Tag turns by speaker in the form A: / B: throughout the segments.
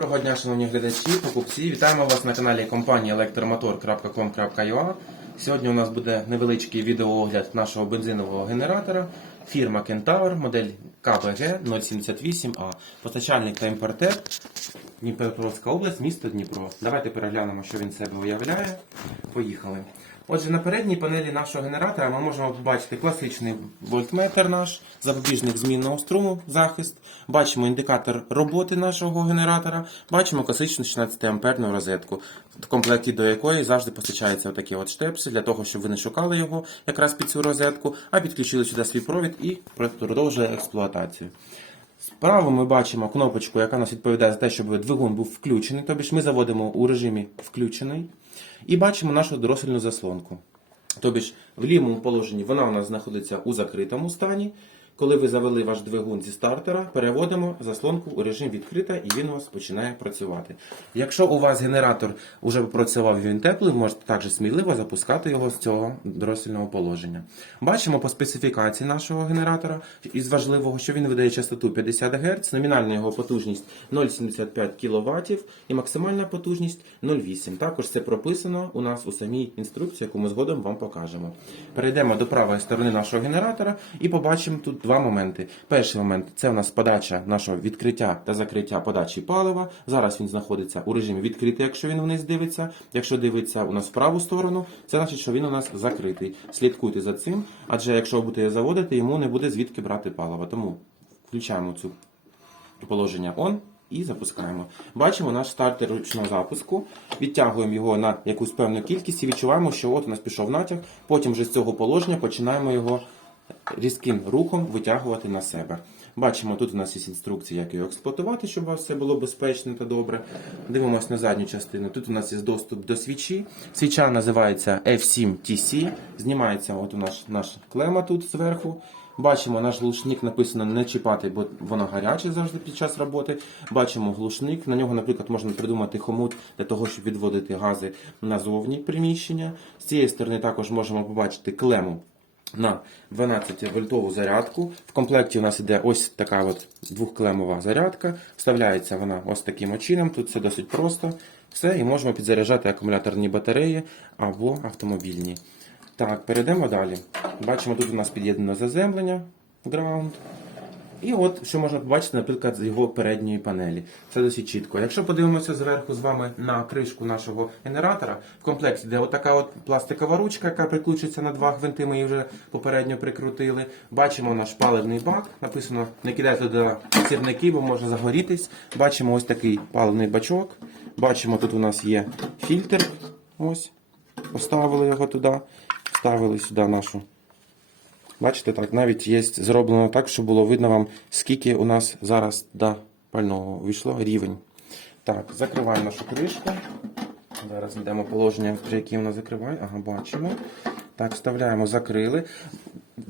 A: Доброго дня, шановні глядачі, покупці. Вітаємо вас на каналі компанії електромотор.com.ua. Сьогодні у нас буде невеличкий відеоогляд нашого бензинового генератора. Фірма Kentaur, модель КБГ 078А. Постачальник та імпортер Дніпропетровська область, місто Дніпро. Давайте переглянемо, що він себе уявляє. Поїхали. Отже, на передній панелі нашого генератора ми можемо побачити класичний вольтметр наш, запобіжник змінного струму, захист. Бачимо індикатор роботи нашого генератора, бачимо класичну 16 амперну розетку, в комплекті до якої завжди постачається отакі от штепси, для того, щоб ви не шукали його якраз під цю розетку, а підключили сюди свій провід і продовжує експлуатацію. Справа ми бачимо кнопочку, яка нас відповідає за те, щоб двигун був включений, тобто ми заводимо у режимі включений. І бачимо нашу дорослільну заслонку. Тобто в лівому положенні вона у нас знаходиться у закритому стані. Коли ви завели ваш двигун зі стартера, переводимо заслонку у режим відкрита і він у вас починає працювати. Якщо у вас генератор вже працював він теплий, можете також сміливо запускати його з цього дорослільного положення. Бачимо по специфікації нашого генератора із важливого, що він видає частоту 50 Гц, номінальна його потужність 0,75 кВт і максимальна потужність 0,8. Також це прописано у нас у самій інструкції, яку ми згодом вам покажемо. Перейдемо до правої сторони нашого генератора і побачимо тут два моменти. Перший момент це у нас подача нашого відкриття та закриття подачі палива. Зараз він знаходиться у режимі відкритий, якщо він вниз дивиться. Якщо дивиться у нас в праву сторону, це значить, що він у нас закритий. Слідкуйте за цим, адже якщо будете заводити, йому не буде звідки брати паливо. Тому включаємо цю положення ON і запускаємо. Бачимо наш стартер ручного запуску. Відтягуємо його на якусь певну кількість і відчуваємо, що от у нас пішов натяг. Потім вже з цього положення починаємо його різким рухом витягувати на себе. Бачимо, тут у нас є інструкція, як його експлуатувати, щоб все було безпечно та добре. Дивимося на задню частину. Тут у нас є доступ до свічі. Свіча називається F7TC. Знімається от у нас наш клема тут зверху. Бачимо наш глушник, написано не чіпати, бо воно гаряче завжди під час роботи. Бачимо глушник. На нього, наприклад, можна придумати хомут для того, щоб відводити гази назовні приміщення. З цієї сторони також можемо побачити клему на 12 вольтову зарядку. В комплекті у нас іде ось така от двохклемова зарядка. Вставляється вона ось таким чином. Тут все досить просто. Все, і можемо підзаряджати акумуляторні батареї або автомобільні. Так, перейдемо далі. Бачимо, тут у нас під'єднано заземлення, ground. І от що можна побачити, наприклад, з його передньої панелі. Це досить чітко. Якщо подивимося зверху з вами на кришку нашого генератора, в комплекті йде отака от пластикова ручка, яка прикручується на два гвинти, ми її вже попередньо прикрутили. Бачимо наш паливний бак. Написано, не кидайте туди сірники, бо може загорітись. Бачимо ось такий паливний бачок. Бачимо, тут у нас є фільтр. Ось. Поставили його туди, вставили сюди нашу. Бачите, так, навіть є зроблено так, щоб було видно вам, скільки у нас зараз до пального вийшло рівень. Так, закриваємо нашу кришку. Зараз йдемо положення, при якій вона закриває. Ага, бачимо. Так, вставляємо, закрили.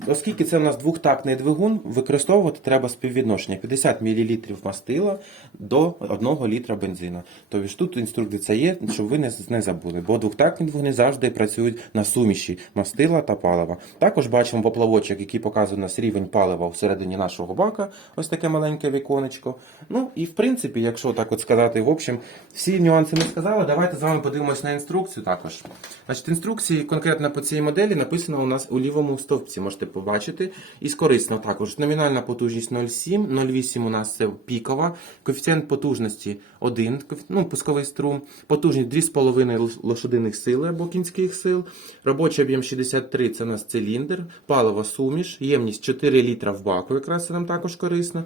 A: Оскільки це у нас двохтактний двигун, використовувати треба співвідношення 50 мл мастила до 1 літра бензину. Тобто тут інструкція є, щоб ви не, не забули, бо двохтактні двигуни завжди працюють на суміші мастила та палива. Також бачимо поплавочок, який показує нас рівень палива всередині нашого бака, ось таке маленьке віконечко. Ну і в принципі, якщо так от сказати, в общем, всі нюанси ми сказали, давайте з вами подивимось на інструкцію також. Значить, інструкції конкретно по цій моделі написано у нас у лівому стовпці, можете побачити. І корисно також. Номінальна потужність 0,7, 0,8 у нас це пікова, коефіцієнт потужності 1, ну, пусковий струм, потужність 2,5 лошадиних сили або кінських сил, робочий об'єм 63 це у нас циліндр, паливо суміш, ємність 4 літра в баку, якраз це нам також корисно.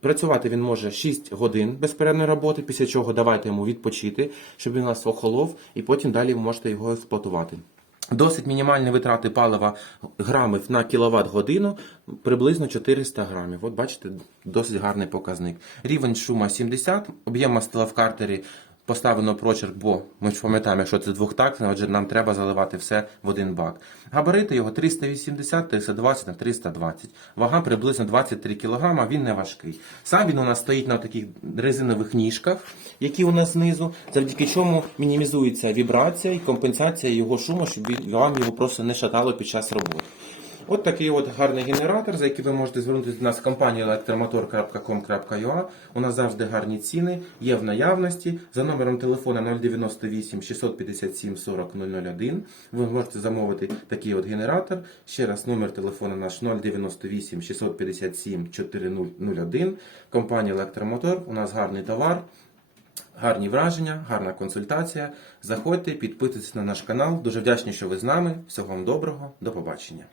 A: Працювати він може 6 годин безперервної роботи, після чого давайте йому відпочити, щоб він нас охолов, і потім далі можете його експлуатувати. Досить мінімальні витрати палива грамів на кіловат годину, приблизно 400 грамів. От бачите, досить гарний показник. Рівень шума 70, об'єм мастила в картері поставлено прочерк, бо ми ж пам'ятаємо, якщо це двохтактне, отже, нам треба заливати все в один бак. Габарити його 380, 320 на 320. Вага приблизно 23 кг, він не важкий. Сам він у нас стоїть на таких резинових ніжках, які у нас знизу, завдяки чому мінімізується вібрація і компенсація його шуму, щоб вам його просто не шатало під час роботи. От такий от гарний генератор, за який ви можете звернутися до нас в компанії електромотор.com.ua. У нас завжди гарні ціни, є в наявності. За номером телефона 098 657 40 001 ви можете замовити такий от генератор. Ще раз, номер телефона наш 098 657 4001. Компанія Електромотор. У нас гарний товар. Гарні враження, гарна консультація. Заходьте, підписуйтесь на наш канал. Дуже вдячні, що ви з нами. Всього вам доброго, до побачення.